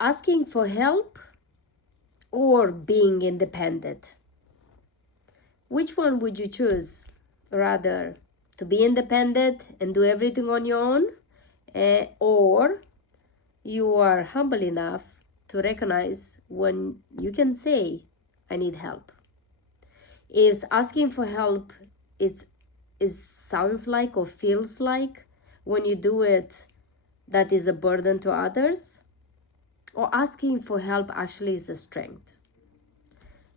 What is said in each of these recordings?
asking for help or being independent? Which one would you choose? Rather, to be independent and do everything on your own, or you are humble enough to recognize when you can say, I need help. If asking for help sounds like or feels like when you do it that is a burden to others, or asking for help actually is a strength.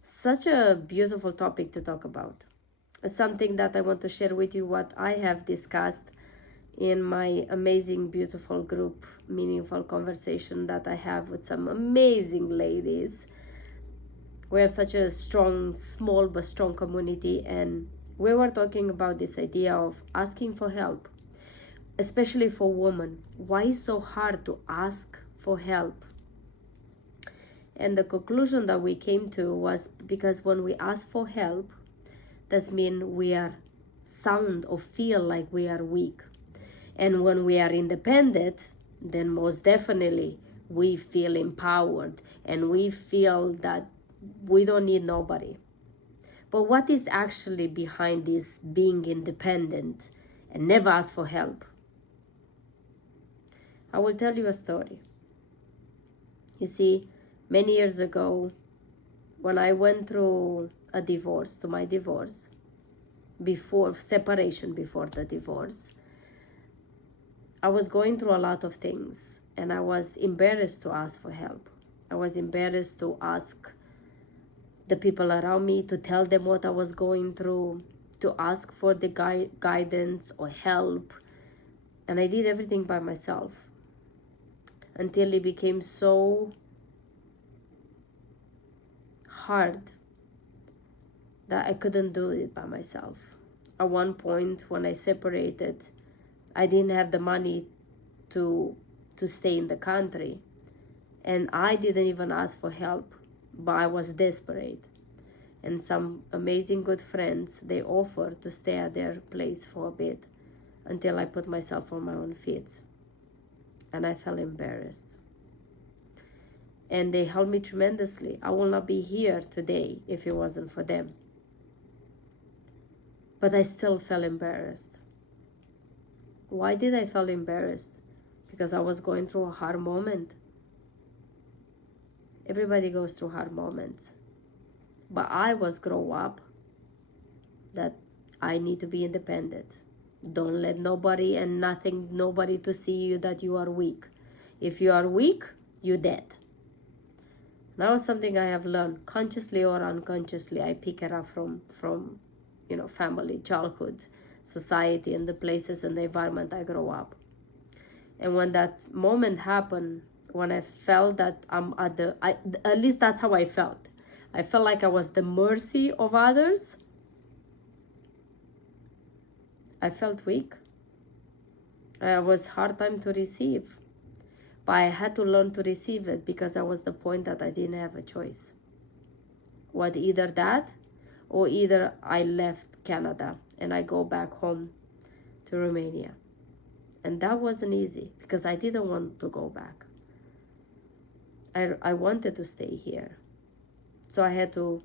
Such a beautiful topic to talk about. It's something that I want to share with you what I have discussed in my amazing, beautiful group, meaningful conversation that I have with some amazing ladies. We have such a strong, small but strong community, and we were talking about this idea of asking for help, especially for women. Why is it so hard to ask for help? And the conclusion that we came to was because when we ask for help, that means we are sound or feel like we are weak. And when we are independent, then most definitely we feel empowered and we feel that we don't need nobody. But what is actually behind this being independent and never ask for help? I will tell you a story. You see, many years ago, when I went through a divorce, to my divorce, before separation, before the divorce, I was going through a lot of things and I was embarrassed to ask for help. I was embarrassed to ask the people around me, to tell them what I was going through, to ask for the guidance or help. And I did everything by myself until it became so hard that I couldn't do it by myself. At one point when I separated, I didn't have the money to stay in the country, and I didn't even ask for help, but I was desperate. And some amazing good friends, they offered to stay at their place for a bit until I put myself on my own feet. And I felt embarrassed. And they helped me tremendously. I will not be here today if it wasn't for them. But I still felt embarrassed. Why did I feel embarrassed? Because I was going through a hard moment. Everybody goes through hard moments. But I was grow up that I need to be independent. Don't let nobody and nobody to see you that you are weak. If you are weak, you're dead. Now something I have learned, consciously or unconsciously, I pick it up from family, childhood, society, and the places and the environment I grow up. And when that moment happened, when I felt that at least that's how I felt. I felt like I was the mercy of others. I felt weak. I was hard time to receive. But I had to learn to receive it because that was the point that I didn't have a choice. What, either that or either I left Canada and I go back home to Romania. And that wasn't easy because I didn't want to go back. I wanted to stay here. So I had to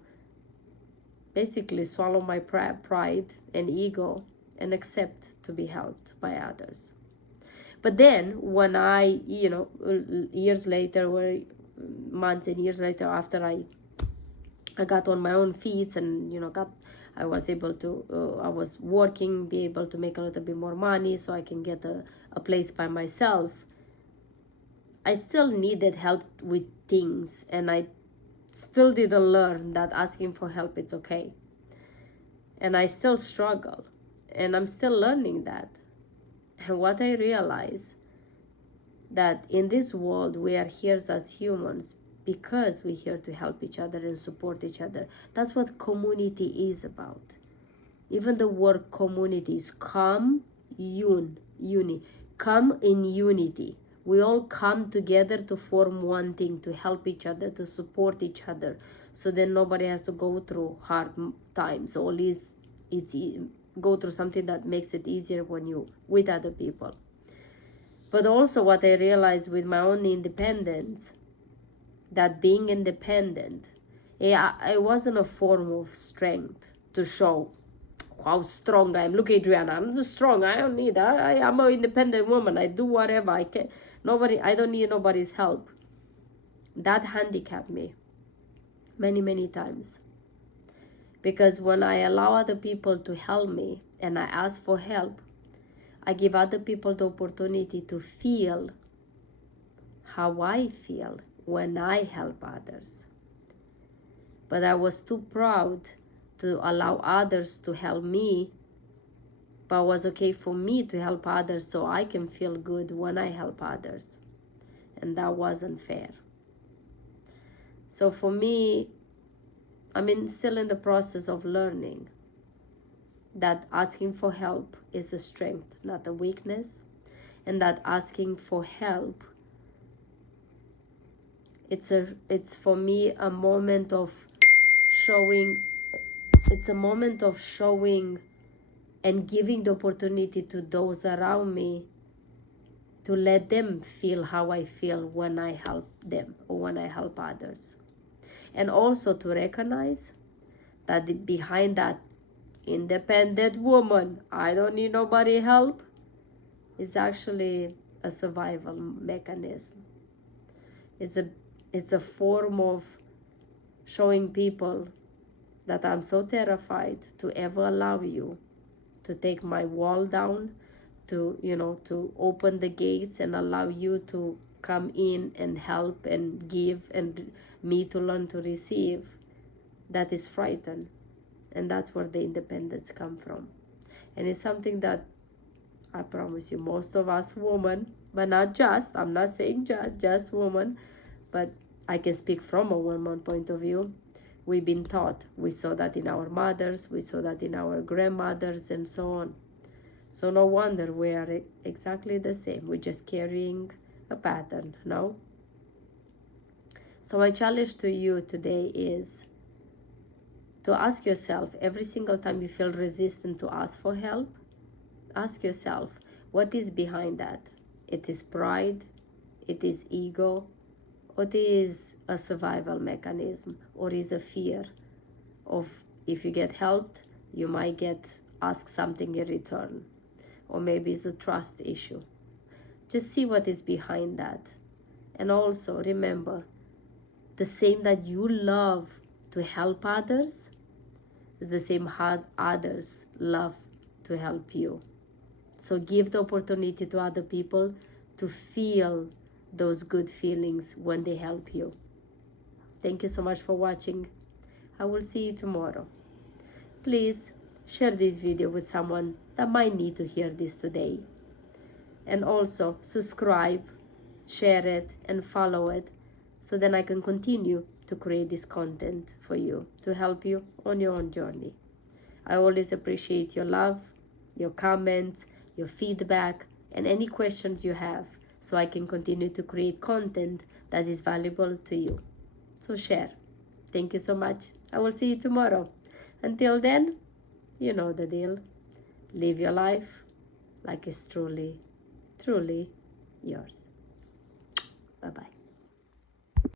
basically swallow my pride and ego and accept to be helped by others. But then when I, years later, or months and years later, after I got on my own feet and, I was able to, I was working, be able to make a little bit more money so I can get a place by myself. I still needed help with things, and I still didn't learn that asking for help, it's okay. And I still struggle, and I'm still learning that. And what I realize, that in this world we are here as humans because we're here to help each other and support each other. That's what community is about. Even the word community is come in unity. We all come together to form one thing, to help each other, to support each other, so then nobody has to go through hard times, or at least go through something that makes it easier when you with other people. But also what I realized with my own independence, that being independent, it wasn't a form of strength to show how strong I am. Look, Adriana, I'm just strong. I don't need that. I'm an independent woman. I do whatever I can. I don't need nobody's help. That handicapped me many, many times. Because when I allow other people to help me and I ask for help, I give other people the opportunity to feel how I feel when I help others. But I was too proud to allow others to help me, but it was okay for me to help others so I can feel good when I help others. And that wasn't fair. So for me, still in the process of learning that asking for help is a strength, not a weakness. And that asking for help, it's for me a moment of showing, it's a moment of showing and giving the opportunity to those around me to let them feel how I feel when I help them or when I help others. And also to recognize that behind that independent woman, I don't need nobody help, is actually a survival mechanism. It's a form of showing people that I'm so terrified to ever allow you to take my wall down, to open the gates and allow you to come in and help and give and me to learn to receive. That is frightened. And that's where the independence come from. And it's something that I promise you, most of us women, but not just, I'm not saying just women, but I can speak from a woman point of view. We've been taught. We saw that in our mothers, we saw that in our grandmothers, and so on. So no wonder we are exactly the same. We're just carrying a pattern, no? So my challenge to you today is to ask yourself, every single time you feel resistant to ask for help, ask yourself, what is behind that? It is pride, it is ego, or it is a survival mechanism, or is a fear of if you get helped, you might get asked something in return, or maybe it's a trust issue. Just see what is behind that. And also remember, the same that you love to help others is the same how others love to help you. So give the opportunity to other people to feel those good feelings when they help you. Thank you so much for watching. I will see you tomorrow. Please share this video with someone that might need to hear this today. And also subscribe, share it, and follow it, so then I can continue to create this content for you to help you on your own journey. I always appreciate your love, your comments, your feedback, and any questions you have, so I can continue to create content that is valuable to you. So share. Thank you so much. I will see you tomorrow. Until then, you know the deal. Live your life like it's truly, truly yours. Bye-bye.